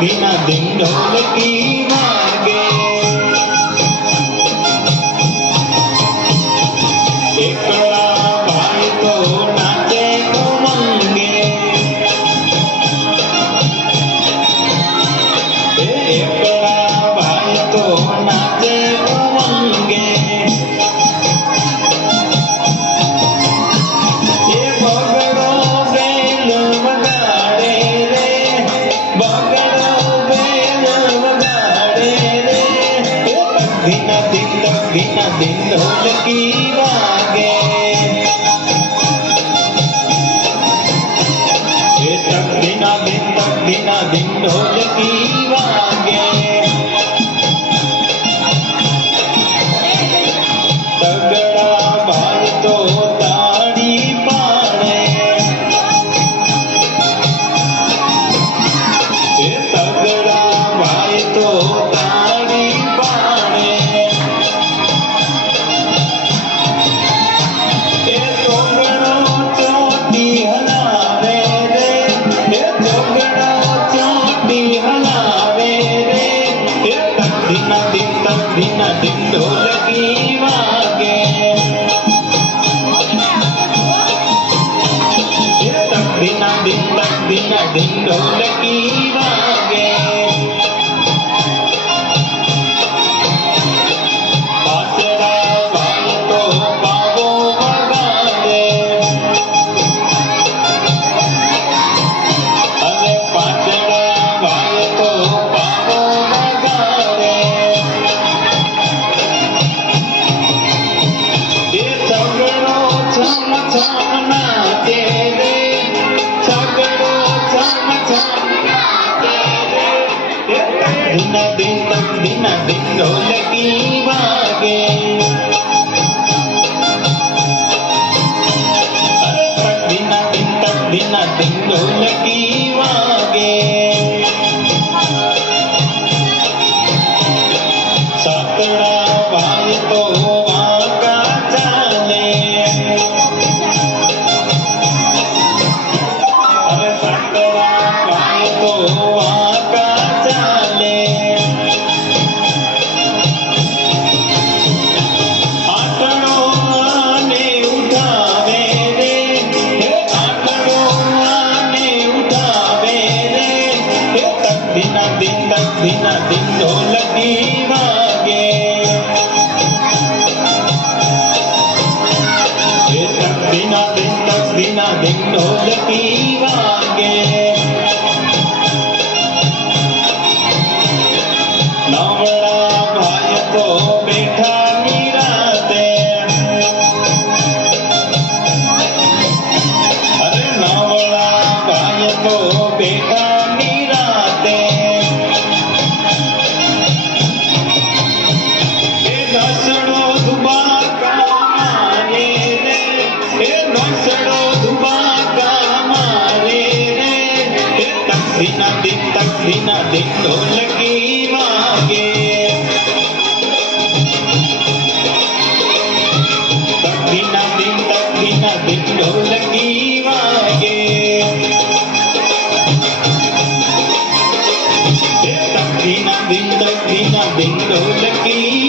बिना दिन ढोलकी मांगे एकला भाई तो नाचे उमंगे एकला भाई तो नाचे उमंगे ये बगड़ो बेल वगाड़े रे बगड़ो बिना दिन ढोलकी वागे बिना दिन ढोलकी वागे तगड़ा भाई तो ताड़ी पाड़े तगड़ा भाई तो ताड़ी पाड़े बिना दिन ढोलकी वागे बिना दिन ढोलकी वागे पाचड़ा भाई तो बाबो वगाड़े अरे पाचड़ा भाई तो बाबो वगाड़े बिना दिन ढोलकी वागे अरे बिना दिन ढोलकी वागे सातड़ा भाई तो वाका चाले अरे सातड़ा भाई तो वाका चाले बिना दिन ढोलकी वागे बिना दिन ढोलकी वागे नवड़ा भाई तो बैठा निराते अरे नवड़ा भाई तो बैठा निराते बिना दिन ढोलकी वागे बिना दिन ढोलकी वागे बिना दिन ढोलकी